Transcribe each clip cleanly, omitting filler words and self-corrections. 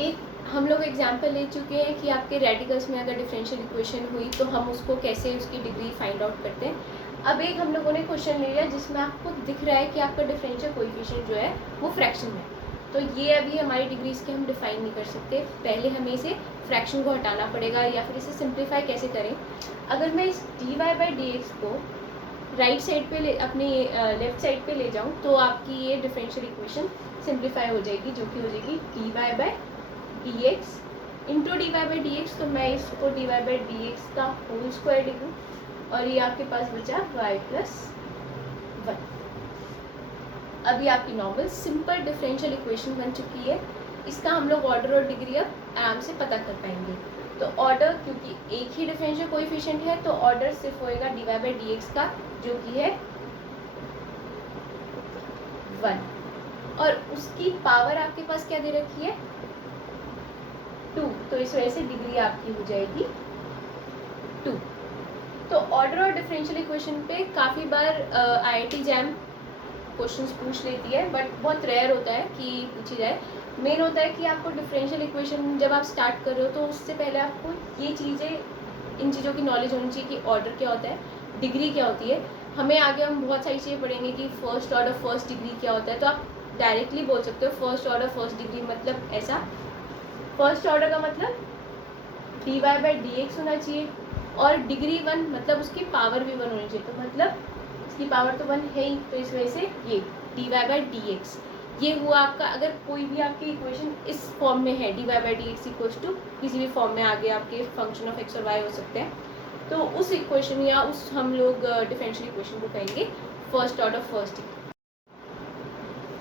एक हम लोग एग्जांपल ले चुके हैं कि आपके रेडिकल्स में अगर डिफरेंशियल इक्वेशन हुई तो हम उसको कैसे उसकी डिग्री फाइंड आउट करते हैं। अब एक हम लोगों ने क्वेश्चन ले लिया जिसमें आपको दिख रहा है कि आपका डिफरेंशियल कोएफिशिएंट जो है वो फ्रैक्शन है, तो ये अभी हमारी डिग्री इसके हम डिफाइन नहीं कर सकते, पहले हमें इसे फ्रैक्शन को हटाना पड़ेगा या फिर इसे सिंप्लीफाई कैसे करें। अगर मैं इस dy/dx को राइट साइड पे अपनी लेफ्ट साइड पे ले जाऊँ तो आपकी ये डिफरेंशियल इक्वेशन सिंप्लीफाई हो जाएगी, जो कि हो जाएगी dy/dx इंटू dy/dx, तो मैं इसको dy/dx का होल स्क्वायर लिखूँ और ये आपके पास बचा y+1। अभी आपकी नॉर्मल सिंपल डिफरेंशियल इक्वेशन बन चुकी है। इसका हम लोग ऑर्डर और डिग्री अब आराम से पता कर पाएंगे। तो ऑर्डर, क्योंकि एक ही डिफरेंशियल कोएफिशिएंट है तो ऑर्डर सिर्फ होएगा dy/dx का, जो कि है 1, और उसकी पावर आपके पास क्या दे रखी है 2, तो इस वजह से डिग्री आपकी हो जाएगी 2। तो ऑर्डर और डिफरेंशियल इक्वेशन पे काफ़ी बार IIT जैम क्वेश्चंस पूछ लेती है, बट बहुत रेयर होता है कि पूछी जाए। मेन होता है कि आपको डिफरेंशियल इक्वेशन जब आप स्टार्ट कर रहे हो तो उससे पहले आपको ये चीज़ें, इन चीज़ों की नॉलेज होनी चाहिए कि ऑर्डर क्या होता है, डिग्री क्या होती है। हमें आगे हम बहुत सारी चीज़ें पढ़ेंगे कि फर्स्ट ऑर्डर फर्स्ट डिग्री क्या होता है, तो आप डायरेक्टली बोल सकते हो फर्स्ट ऑर्डर फर्स्ट डिग्री मतलब ऐसा। फर्स्ट ऑर्डर का मतलब dy/dx होना चाहिए, और डिग्री 1 मतलब उसकी पावर भी 1 होनी चाहिए, तो मतलब इसकी पावर तो 1 है ही, तो इस वजह से ये dy/dx ये हुआ आपका। अगर कोई भी आपकी इक्वेशन इस फॉर्म में है dy/dx इक्वल्स टू किसी भी फॉर्म में आगे आपके फंक्शन ऑफ x और y हो सकते हैं, तो उस इक्वेशन या उस हम लोग डिफरेंशियल इक्वेशन को कहेंगे फर्स्ट ऑर्डर फर्स्ट डिग्री।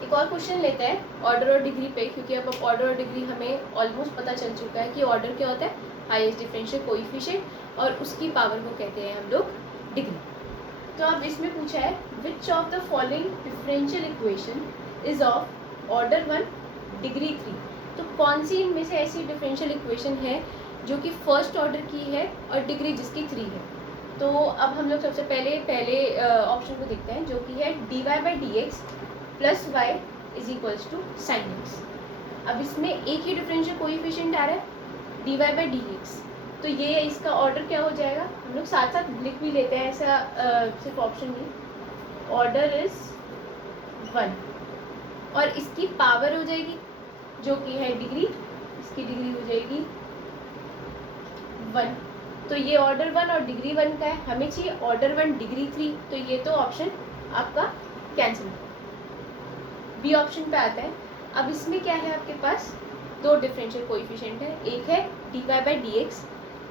एक और क्वेश्चन लेते हैं ऑर्डर और डिग्री पे, क्योंकि अब ऑर्डर और डिग्री हमें ऑलमोस्ट पता चल चुका है कि ऑर्डर क्या होता है, हाईएस्ट डिफरेंशियल कोएफिशिएंट, और उसकी पावर को कहते हैं हम लोग डिग्री। तो अब इसमें पूछा है which of the following differential equation is of order 1 degree 3। तो कौन सी इनमें से ऐसी डिफरेंशियल इक्वेशन है जो कि फर्स्ट ऑर्डर की है और डिग्री जिसकी 3 है। तो अब हम लोग सबसे पहले ऑप्शन को देखते हैं, जो कि है dy/dx plus y is equals to sine x। अब इसमें एक ही डिफरेंशियल कोएफिशिएंट आ रहा है dy/dx, तो ये इसका ऑर्डर क्या हो जाएगा, हम लोग साथ साथ लिख भी लेते हैं, ऐसा सिर्फ ऑप्शन नहीं। ऑर्डर इज 1 और इसकी पावर हो जाएगी जो कि है डिग्री, इसकी डिग्री हो जाएगी 1। तो ये ऑर्डर 1 और डिग्री 1 का है, हमें चाहिए ऑर्डर 1 डिग्री 3, तो ये तो ऑप्शन आपका कैंसिल। बी ऑप्शन पे आता है। अब इसमें क्या है, आपके पास दो डिफरेंशियल कोएफिशिएंट है, एक है dy/dx,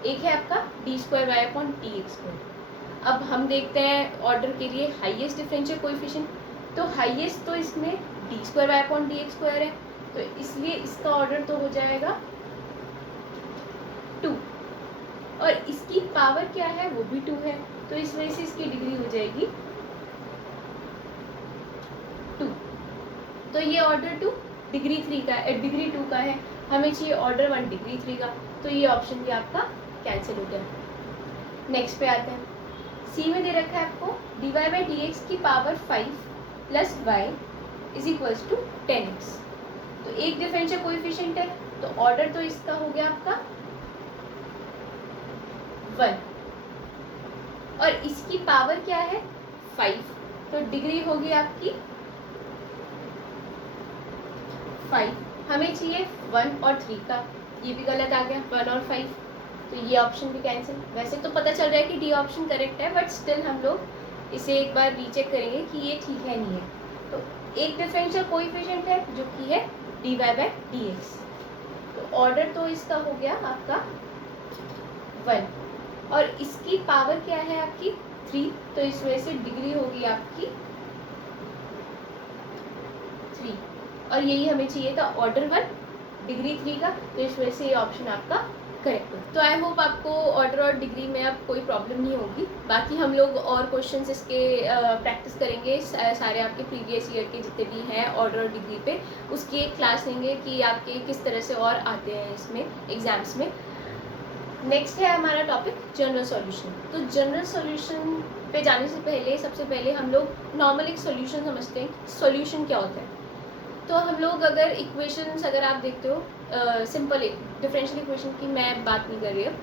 एक है आपका d²y/dx²। अब हम देखते हैं ऑर्डर के लिए हाईएस्ट डिफरेंशियल कोएफिशिएंट, तो हाईएस्ट तो इसमें d²y/dx² है, तो इसलिए इसका ऑर्डर तो हो जाएगा 2, और इसकी पावर क्या है वो भी 2 है, तो इस वजह से इसकी डिग्री हो जाएगी 2। तो ये ऑर्डर 2 डिग्री 3 का है, डिग्री 2 का है, हमें चाहिए ऑर्डर 1 डिग्री 3 का, तो ये ऑप्शन भी आपका कैंसिल हो गया। नेक्स्ट पे आते हैं। सी में दे रखा है आपको dy/dx की power 5 plus y is equals to 10x। तो एक डिफरेंशियल कोएफिशिएंट है, तो ऑर्डर तो इसका हो गया आपका 1, और इसकी पावर क्या है 5, तो डिग्री होगी आपकी 5। हमें चाहिए 1 और 3 का, ये भी गलत आ गया 1 और 5, तो ये ऑप्शन भी कैंसिल। वैसे तो पता चल रहा है कि डी ऑप्शन करेक्ट है, बट स्टिल हम लोग इसे एक बार रीचेक करेंगे कि ये ठीक है नहीं है। तो एक डिफरेंशियल कोएफिशिएंट है जो कि है dy/dx, तो ऑर्डर तो इसका हो गया आपका 1, और इसकी पावर क्या है आपकी 3, तो इस वजह से डिग्री होगी आपकी 3, और यही हमें चाहिए था ऑर्डर 1 डिग्री 3 का, तो इस वजह से ये ऑप्शन आपका करेक्ट है। तो आई होप आपको ऑर्डर और डिग्री में अब कोई प्रॉब्लम नहीं होगी। बाकी हम लोग और क्वेश्चंस इसके प्रैक्टिस करेंगे, सारे आपके प्रीवियस ईयर के जितने भी हैं ऑर्डर और डिग्री पे, उसकी एक क्लास लेंगे कि आपके किस तरह से और आते हैं इसमें एग्जाम्स में। नेक्स्ट है हमारा टॉपिक जनरल सॉल्यूशन। तो जनरल सॉल्यूशन पे जाने से पहले सबसे पहले हम लोग नॉर्मल एक सॉल्यूशन समझते हैं, सॉल्यूशन क्या होता है। तो हम लोग अगर इक्वेशंस अगर आप देखते हो सिंपल डिफरेंशियल इक्वेशन की मैं बात नहीं कर रही अब,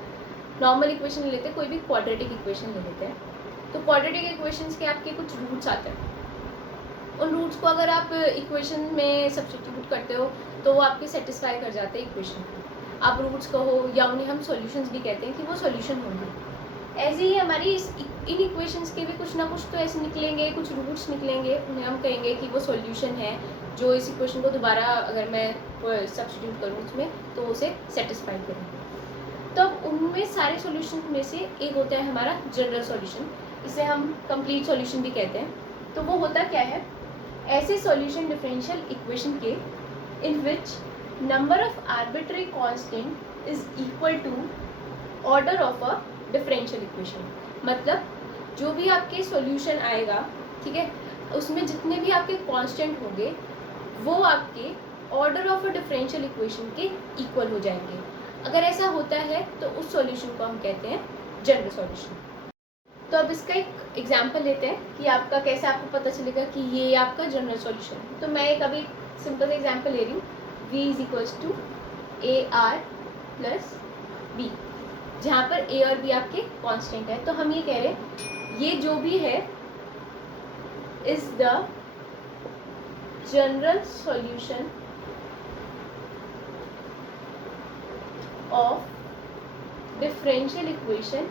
नॉर्मल इक्वेशन ले लेते हैं, कोई भी क्वाड्रेटिक इक्वेशन ले लेते हैं। तो क्वाड्रेटिक इक्वेशंस के आपके कुछ रूट्स आते हैं, उन रूट्स को अगर आप इक्वेशन में सब्स्टिट्यूट करते हो तो वो आपके सेटिस्फाई कर जाते हैं इक्वेशन को। आप रूट्स कहो या उन्हें हम सॉल्यूशंस भी कहते हैं कि वो सॉल्यूशन होंगे। ऐसे ही हमारी इन इक्वेशंस के भी कुछ ना कुछ तो ऐसे निकलेंगे, कुछ रूट्स निकलेंगे, उन्हें हम कहेंगे कि वो सॉल्यूशन है, जो इस इक्वेशन को दोबारा अगर मैं सब्स्टिट्यूट करूँ उसमें तो उसे सेटिस्फाई करेंगे। तो अब उनमें सारे सॉल्यूशन में से एक होता है हमारा जनरल सॉल्यूशन, इसे हम कंप्लीट सॉल्यूशन भी कहते हैं। तो वो होता क्या है, ऐसे सॉल्यूशन डिफरेंशियल इक्वेशन के in which number of arbitrary constant is equal to order of a differential equation. मतलब जो भी आपके सॉल्यूशन आएगा, ठीक है, उसमें जितने भी आपके कांस्टेंट होंगे वो आपके order of a differential equation के इक्वल हो जाएंगे। अगर ऐसा होता है तो उस सॉल्यूशन को हम कहते हैं जनरल सॉल्यूशन। तो अब इसका एक एग्जांपल लेते हैं कि आपका कैसे आपको पता चलेगा कि ये आपका जनरल सॉल्यूशन है। तो मैं एक अभी सिंपल एग्जांपल ले रही हूँ, v is equals to a r plus b, जहाँ पर a और b आपके कांस्टेंट है। तो हम ये कह रहे हैं ये जो भी है is the general solution of differential equation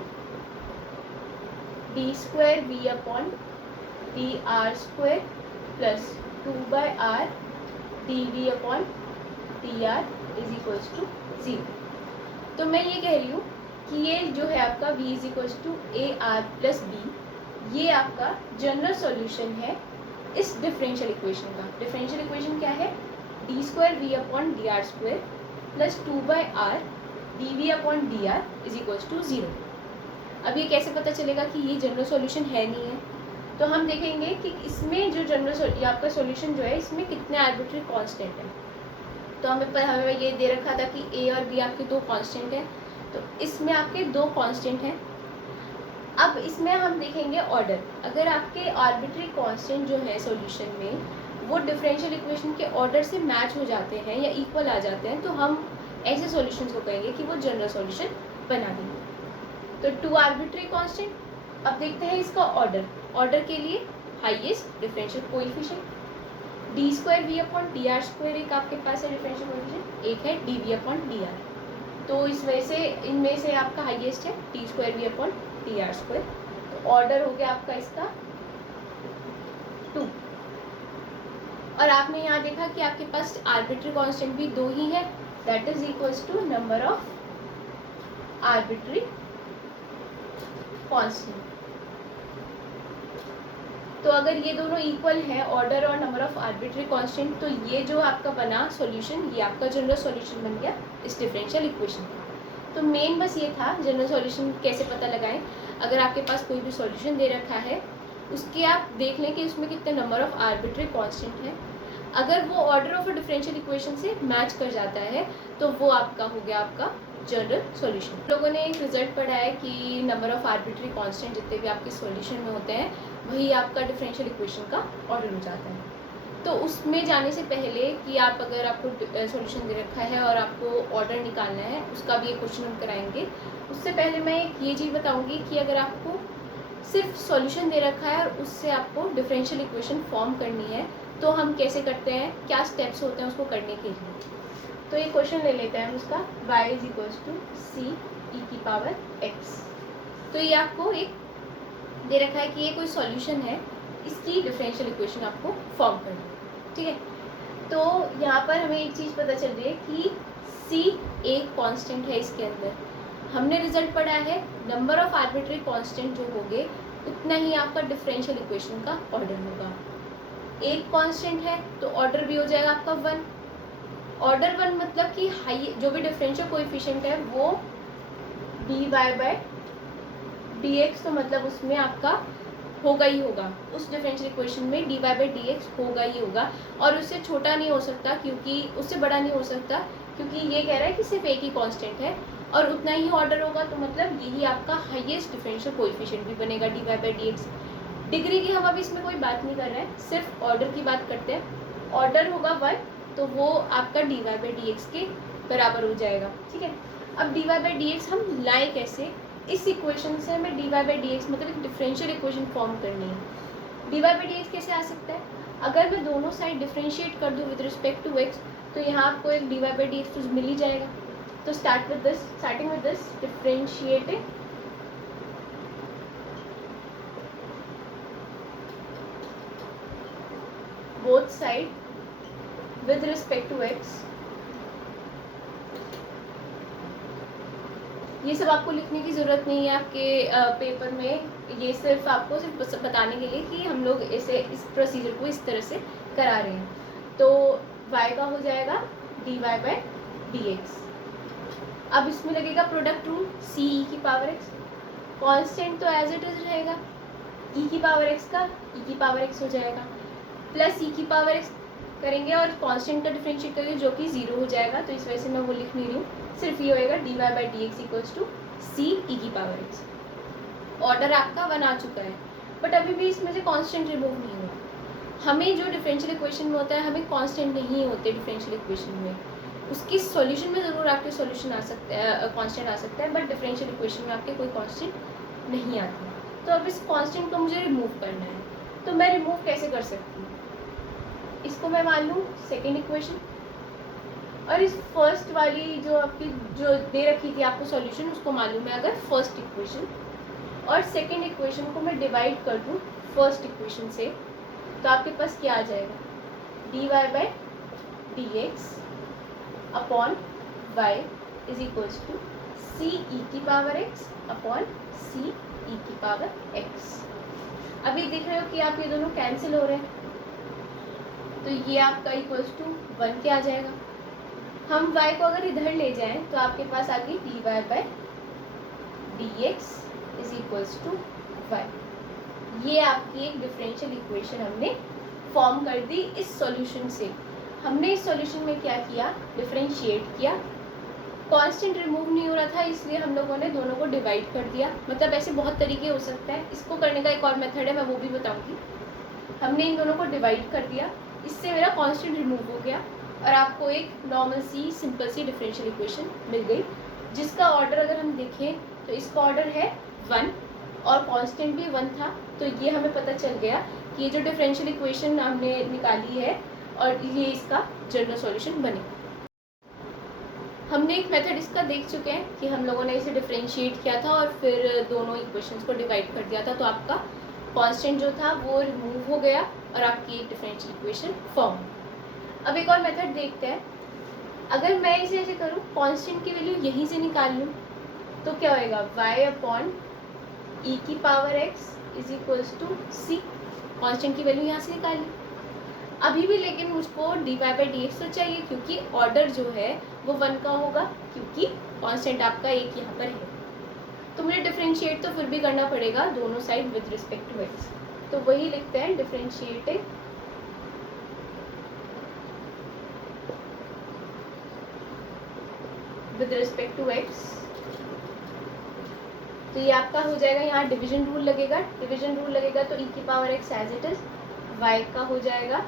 d square b upon d r square plus 2/r d v upon d r is equals to 0। तो मैं ये कह रही हूँ कि ये जो है आपका v is equals to a r plus b, ये आपका जनरल सॉल्यूशन है इस डिफरेंशियल इक्वेशन का। डिफरेंशियल इक्वेशन क्या है, d square v upon d r square plus 2/r d v upon d r is equals to 0। अब ये कैसे पता चलेगा कि ये जनरल सॉल्यूशन है नहीं है, तो हम देखेंगे कि इसमें जो जनरल आपका सॉल्यूशन जो है इसमें कितने आर्बिट्री कांस्टेंट है। तो हमें ये दे रखा था कि a और b आपके दो कांस्टेंट हैं, तो इसमें आपके दो कांस्टेंट हैं। अब इसमें हम देखेंगे ऑर्डर, अगर आपके आर्बिट्री कांस्टेंट जो है सॉल्यूशन में वो डिफरेंशियल इक्वेशन के ऑर्डर से मैच हो जाते हैं या इक्वल आ जाते हैं, तो हम ऐसे सॉल्यूशंस को कहेंगे कि वो जनरल सॉल्यूशन बना देंगे। तो टू आर्बिट्री कांस्टेंट, अब देखते हैं इसका ऑर्डर। ऑर्डर के लिए highest differential coefficient d square v upon d r square, एक आपके पास है डिफरेंशियल कोएफिशिएंट, एक है d v upon d r. तो इस वजह से इनमें से आपका हाईएस्ट है d square v upon d r square. तो ऑर्डर हो गया आपका इसका 2। और आपने यहाँ देखा कि आपके पास आर्बिट्री कांस्टेंट भी दो ही है, that is equals to number of arbitrary constant. तो अगर ये दोनों इक्वल है, ऑर्डर और नंबर ऑफ आर्बिट्री कांस्टेंट, तो ये जो आपका बना सॉल्यूशन, ये आपका जनरल सॉल्यूशन बन गया इस डिफरेंशियल इक्वेशन का। तो मेन बस ये था जनरल सॉल्यूशन कैसे पता लगाएं। अगर आपके पास कोई भी सॉल्यूशन दे रखा है, उसके आप देख लें कि उसमें कितने नंबर ऑफ आर्बिट्री कांस्टेंट है। अगर वो order of a differential equation से मैच कर जाता है तो वो आपका हो गया आपका जनरल सॉल्यूशन। लोगों ने एक रिजल्ट पढ़ा है कि नंबर ऑफ आर्बिट्री कांस्टेंट जितने भी आपके सॉल्यूशन में होते हैं वही आपका डिफरेंशियल इक्वेशन का ऑर्डर हो जाता है। तो उसमें जाने से पहले कि आप अगर आपको सॉल्यूशन दे रखा है और आपको ऑर्डर निकालना है, उसका भी एक क्वेश्चन हम कराएंगे। उससे पहले मैं एक ये चीज़ बताऊंगी कि अगर आपको सिर्फ सॉल्यूशन दे रखा है और उससे आपको डिफरेंशियल इक्वेशन फॉर्म करनी है तो हम कैसे करते हैं, क्या स्टेप्स होते हैं उसको करने के लिए। तो एक क्वेश्चन ले लेते हैं हम उसका, y is equals to C E की पावर x। तो ये आपको एक दे रखा है कि ये कोई सॉल्यूशन है, इसकी डिफरेंशियल इक्वेशन आपको फॉर्म करनी है, ठीक है। तो यहाँ पर हमें एक चीज़ पता चल रही है कि c एक कांस्टेंट है इसके अंदर। हमने रिजल्ट पढ़ा है नंबर ऑफ आर्बिट्री कांस्टेंट जो होंगे उतना ही आपका डिफरेंशियल इक्वेशन का ऑर्डर होगा। एक कांस्टेंट है तो ऑर्डर भी हो जाएगा आपका 1। ऑर्डर 1 मतलब कि हाई जो भी डिफरेंशियल कोएफिशिएंट है वो dy बाय dx, तो मतलब उसमें आपका होगा ही होगा, उस डिफरेंशियल इक्वेशन में dy बाय dx होगा ही होगा, और उससे छोटा नहीं हो सकता क्योंकि उससे बड़ा नहीं हो सकता, क्योंकि ये कह रहा है कि सिर्फ एक ही कांस्टेंट है और उतना ही ऑर्डर होगा। तो मतलब यही आपका हाईएस्ट डिफरेंशियल कोएफिशिएंट भी बनेगा dy बाय dx। डिग्री की हम अभी इसमें कोई बात नहीं कर रहे हैं, सिर्फ ऑर्डर की बात करते हैं। ऑर्डर होगा 1 तो वो आपका dy बाई डी एक्स के बराबर हो जाएगा। ठीक है, अब dy बाई डी एक्स हम लाए कैसे, इस इक्वेशन से हमें dy बाई डी एक्स मतलब एक डिफरेंशियल इक्वेशन फॉर्म करनी है। dy बाई डी एक्स कैसे आ सकता है, अगर मैं दोनों साइड डिफरेंशिएट कर दूँ विद रिस्पेक्ट टू x तो यहाँ आपको एक dy बाई डी एक्स तो मिल ही जाएगा। तो starting with this differentiating both side with respect to x, ये सब आपको लिखने की ज़रूरत नहीं है आपके पेपर में, ये सिर्फ आपको सिर्फ बताने के लिए कि हम लोग इसे इस प्रोसीजर को इस तरह से करा रहे हैं। तो y का हो जाएगा dy बाई डी एक्स। अब इसमें लगेगा प्रोडक्ट रूल c e की पावर x, कांस्टेंट तो एज इट इज रहेगा, e की पावर x का e की पावर x हो जाएगा, प्लस e की पावर x करेंगे और कांस्टेंट का डिफरेंशिएट करेंगे जो कि 0 हो जाएगा। तो इस वजह से मैं वो लिख नहीं रही हूँ, सिर्फ ये होएगा dy by D x equals to C E की पावर x। ऑर्डर आपका 1 आ चुका है, बट अभी भी इसमें से कांस्टेंट रिमूव नहीं हुआ। हमें जो डिफरेंशियल इक्वेशन में होता है, हमें कांस्टेंट नहीं होते डिफरेंशियल इक्वेशन में, उसकी सॉल्यूशन में ज़रूर आपके सॉल्यूशन आ सकता है, कांस्टेंट आ सकता है, बट डिफरेंशियल इक्वेशन में आपके कोई कांस्टेंट नहीं आती। तो अब इस कांस्टेंट को मुझे रिमूव करना है, तो मैं रिमूव कैसे कर सकती हूँ, इसको मैं मान लूँ सेकेंड इक्वेशन, और इस फर्स्ट वाली जो आपकी जो दे रखी थी आपको सॉल्यूशन, उसको मान लूँ मैं अगर फर्स्ट इक्वेशन, और सेकेंड इक्वेशन को मैं डिवाइड कर दूँ फर्स्ट इक्वेशन से, तो आपके पास क्या आ जाएगा, dy by D X upon Y is equals to C E की power X upon C E की पावर एक्स। अभी देख रहे हो कि आप ये दोनों कैंसिल हो रहे हैं, तो ये आपका इक्वल्स टू 1 के आ जाएगा। हम y को अगर इधर ले जाएं तो आपके पास आ गई dy by D x is equals to y. ये आपकी एक डिफरेंशियल इक्वेशन हमने फॉर्म कर दी इस सॉल्यूशन से। हमने इस सॉल्यूशन में क्या किया, डिफरेंशिएट किया, कांस्टेंट रिमूव नहीं हो रहा था इसलिए हम लोगों ने दोनों को डिवाइड कर दिया। मतलब ऐसे बहुत तरीके हो सकते हैं, इसको करने का एक और मेथड है, मैं वो भी बताऊंगी। हमने इन दोनों को डिवाइड कर दिया, इससे मेरा कांस्टेंट रिमूव हो गया और आपको एक नॉर्मल सी सिंपल सी डिफरेंशियल इक्वेशन मिल गई, जिसका ऑर्डर अगर हम देखें तो इसका ऑर्डर है 1 और कांस्टेंट भी 1 था। तो ये हमें पता चल गया कि ये जो डिफरेंशियल इक्वेशन हमने निकाली है और ये इसका जनरल सॉल्यूशन बने। हमने एक मेथड इसका देख चुके हैं कि हम लोगों ने इसे डिफरेंशिएट किया था और फिर दोनों इक्वेशंस को डिवाइड कर दिया था, तो आपका कांस्टेंट जो था वो रिमूव हो गया और आपकी एक डिफरेंशियल इक्वेशन फॉर्म। अब एक और मेथड देखते हैं, अगर मैं इसे ऐसे करूँ, कांस्टेंट की वैल्यू यहीं से निकाल लूँ तो क्या होएगा, y अपॉन ई की power x is equals to c. Constant की वैल्यू यहाँ से निकाल ली। अभी भी लेकिन मुझको dy बाई डी एक्स तो चाहिए, क्योंकि ऑर्डर जो है वो 1 का होगा, क्योंकि कांस्टेंट आपका एक यहाँ पर है। तो मुझे डिफरेंशिएट तो फिर भी करना पड़ेगा दोनों side with respect to x। तो वही लिखते हैं differentiating with respect to x। तो ये आपका हो जाएगा, यहाँ डिवीजन रूल लगेगा, डिवीजन रूल लगेगा तो e की power x as it is, y का हो जाएगा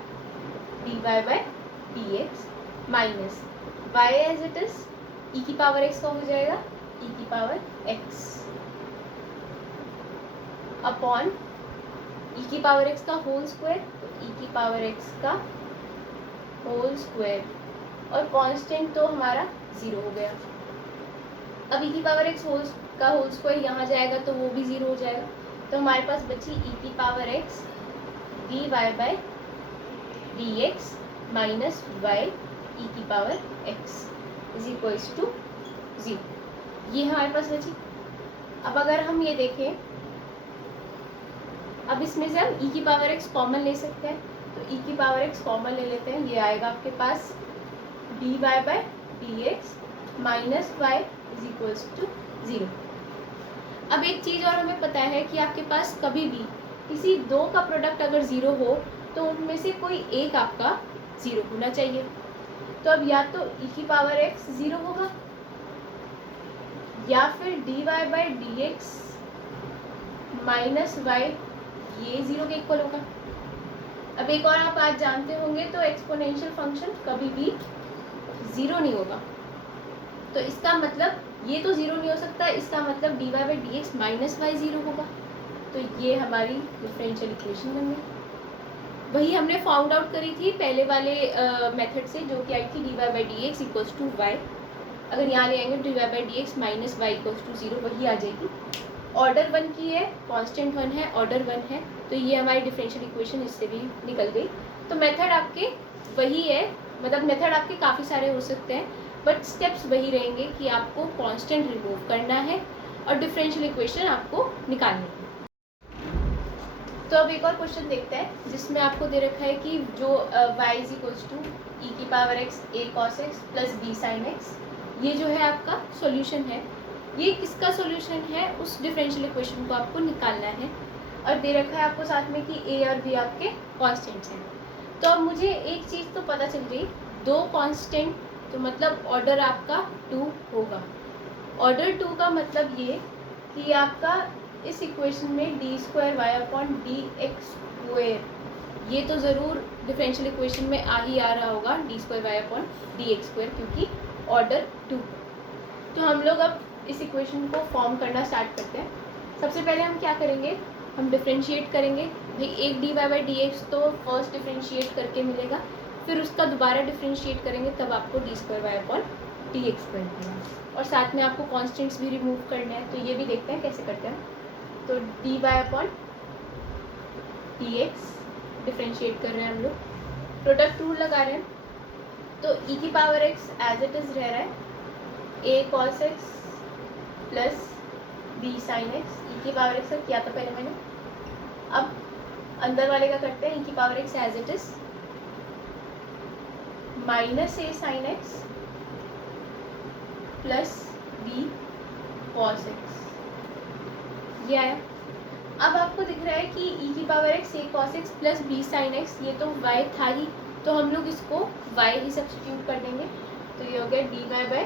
dy by D x minus y as it is, e की पावर x का हो जाएगा e की पावर x अपॉन e की पावर x का होल स्क्वायर, तो e की पावर x का होल स्क्वायर, और कांस्टेंट तो हमारा 0 हो गया। अब e की पावर x का होल स्क्वायर यहाँ जाएगा तो वो भी 0 हो जाएगा, तो हमारे पास बची e की power x dy by D x minus Y E की power x is equals to 0। ये हमारे पास बची। अब अगर हम ये देखें, अब इसमें से हम e की पावर x कॉमन ले सकते हैं, तो e की पावर x कॉमन ले लेते हैं। ये आएगा आपके पास dy by D x minus y is equals to 0। अब एक चीज़ और हमें पता है कि आपके पास कभी भी किसी दो का प्रोडक्ट अगर 0 हो तो उनमें से कोई एक आपका 0 होना चाहिए। तो अब या तो e की पावर x 0 होगा या फिर dy by D x minus y ये 0 के इक्वल होगा। अब एक और आप आज जानते होंगे, तो एक्सपोनेंशियल फंक्शन कभी भी ज़ीरो नहीं होगा। तो इसका मतलब ये तो ज़ीरो नहीं हो सकता, इसका मतलब dy by D x minus y zero होगा। तो ये हमारी डिफरेंशियल इक्वेशन बन गई। वही हमने फाउंड आउट करी थी पहले वाले मेथड से, जो कि आई थी dy by D x equals to y. अगर यहाँ ले आएंगे dy by D x minus y equals to zero, वही आ जाएगी। ऑर्डर वन की है, कांस्टेंट वन है, ऑर्डर वन है, तो ये हमारी डिफरेंशियल इक्वेशन इससे भी निकल गई। तो मेथड आपके वही है, मतलब मेथड आपके काफ़ी सारे हो सकते हैं, बट स्टेप्स वही रहेंगे कि आपको कांस्टेंट रिमूव करना है और डिफरेंशियल इक्वेशन आपको निकालनी है। तो अब एक और क्वेश्चन देखते हैं, जिसमें आपको दे रखा है कि जो y is equals to E की power X A cos X plus B sine X, ये जो है आपका सॉल्यूशन है। ये किसका सॉल्यूशन है, उस डिफरेंशियल इक्वेशन को आपको निकालना है। और दे रखा है आपको साथ में कि a और b आपके कांस्टेंट्स हैं। तो अब मुझे एक चीज़ तो पता चल गई, दो कांस्टेंट, तो मतलब ऑर्डर आपका 2 होगा। ऑर्डर 2 का मतलब ये कि आपका इस इक्वेशन में d square Y upon D x square, ये तो ज़रूर डिफरेंशियल इक्वेशन में आ ही आ रहा होगा, d square Y upon D x square, क्योंकि ऑर्डर 2। तो हम लोग अब इस इक्वेशन को फॉर्म करना स्टार्ट करते हैं। सबसे पहले हम क्या करेंगे, हम डिफरेंशिएट करेंगे। भाई एक d Y by D x तो फर्स्ट डिफरेंशिएट करके मिलेगा, फिर उसका दोबारा डिफरेंशिएट करेंगे, तब आपको d square Y upon D x square मिलेगा। और साथ में आपको कॉन्स्टेंट्स भी रिमूव करने हैं, तो ये भी देखते हैं कैसे करते हैं। तो d Y upon D x differentiate कर रहे हैं हम लोग, प्रोडक्ट रूल लगा रहे हैं। तो ई की power x as it is रह रहा है A cos X plus B sine X. E की पावर एक्स का किया था पहले मैंने, अब अंदर वाले का करते हैं। ई की power x as it is minus A sine x plus B cos x, ये आया। अब आपको दिख रहा है कि ई की power X A cos X plus B sine X, ये तो y था ही, तो हम लोग इसको y ही सब्स्टिट्यूट कर देंगे। तो ये हो गया D Y by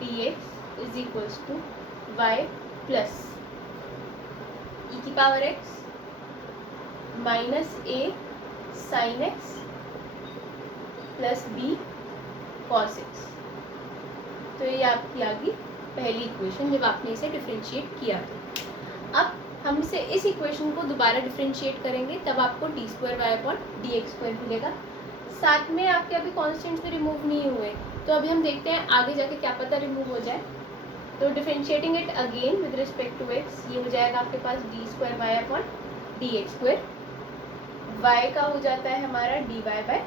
D x is equals to Y plus E की पावर एक्स माइनस ए sine x plus B cos X. तो ये आपकी आ गई पहली इक्वेशन, जब आपने इसे डिफरेंशिएट किया था। अब हम इसे इस इक्वेशन को दोबारा डिफरेंशिएट करेंगे, तब आपको d square Y upon D x square मिलेगा। साथ में आपके अभी कॉन्स्टेंट्स भी रिमूव नहीं हुए, तो अभी हम देखते हैं आगे जाके क्या पता रिमूव हो जाए। तो differentiating it again with respect to X, ये हो जाएगा आपके पास D square Y upon D x square. Y का हो जाता है हमारा D Y by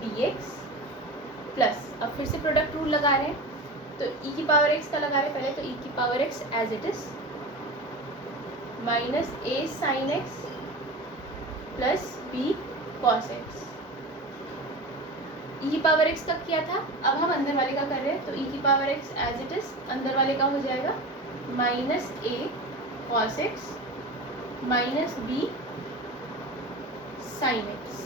D X plus, अब फिर से प्रोडक्ट रूल लगा रहे हैं। तो ई की पावर एक्स का लगा रहे हैं पहले, तो ई की power x as it is minus A sine x plus B cos X. E की पावर एक्स का किया था, अब हम अंदर वाले का कर रहे हैं। तो ई की power x as it is अंदर वाले का हो जाएगा minus A cos X minus B sine X.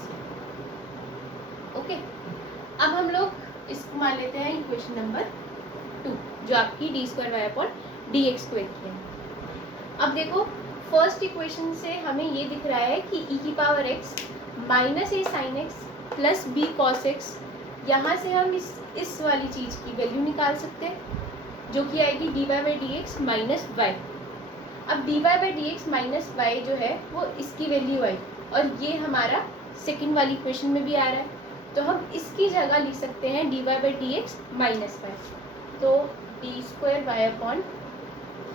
Okay, अब हम लोग इसको मान लेते हैं इक्वेशन नंबर 2, जो आपकी d square Y upon D x square की है। अब देखो, फर्स्ट इक्वेशन से हमें ये दिख रहा है कि ई की पावर एक्स माइनस ए sine x plus B cos X, यहाँ से हम इस वाली चीज़ की वैल्यू निकाल सकते हैं, जो कि आएगी D Y by D x minus Y. अब D Y by D x minus Y जो है वो इसकी वैल्यू आई, और ये हमारा सेकेंड वाली इक्वेशन में भी आ रहा है, तो हम इसकी जगह लिख सकते हैं D Y by D x minus Y. तो D square Y upon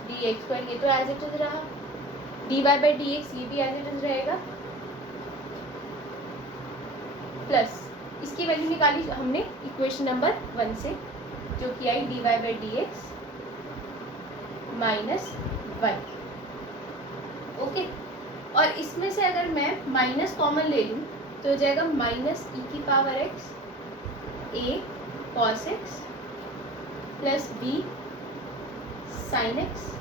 D x square, ये तो एज इट इज रहा, D Y by D X ये भी एज इट इज रहेगा, प्लस इसकी वैल्यू निकाली हमने इक्वेशन नंबर 1 से, जो कि आई D Y by D x minus Y. Okay, और इसमें से अगर मैं माइनस कॉमन ले लूँ तो हो जाएगा माइनस ई की power X A cos X plus B sine X.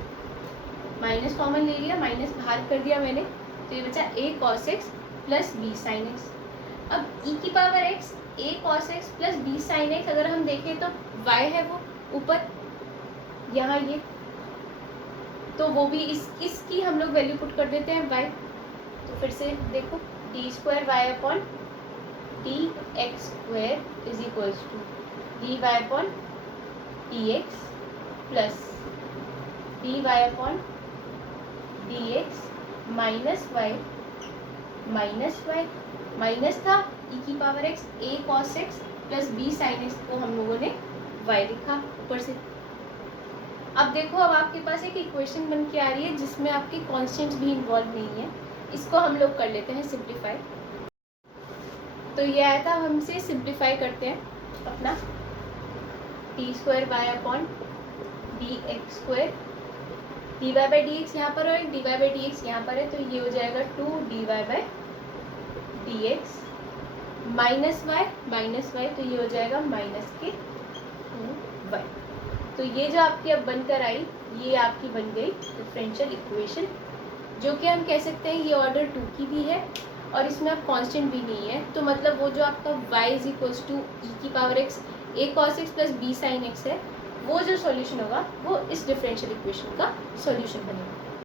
Minus common ले लिया, माइनस बाहर कर दिया मैंने, तो ये बचा A cos X plus B sine X. अब ई की power X A cos X plus B sine X, अगर हम देखें तो y है वो ऊपर यहाँ ये, तो वो भी इसकी हम लोग वैल्यू पुट कर देते हैं y। तो फिर से देखो D square Y upon D X square is equals to D Y upon D X plus D Y upon D x minus Y minus था ई की power X A cos X plus B sine X को हम लोगों ने Y लिखा ऊपर से। अब देखो, अब आपके पास एक इक्वेशन बन के आ रही है जिसमें आपके कॉन्स्टेंट्स भी इन्वॉल्व नहीं है। इसको हम लोग कर लेते हैं सिंप्लीफाई। तो ये आया था, हम इसे सिंप्लीफाई करते हैं अपना d square Y upon D x square, d Y by D x यहाँ पर और d Y by D x यहाँ पर है, तो ये हो जाएगा 2 d Y by D x minus Y, तो ये हो जाएगा माइनस के 2 वाई। तो ये जो आपकी अब बनकर आई, ये आपकी बन गई डिफरेंशियल इक्वेशन, जो कि हम कह सकते हैं ये ऑर्डर 2 की भी है और इसमें अब कांस्टेंट भी नहीं है। तो मतलब वो जो आपका y is equals to E की power X A cos X plus B sine X है, वो जो सॉल्यूशन होगा वो इस डिफरेंशियल इक्वेशन का सॉल्यूशन बनेगा।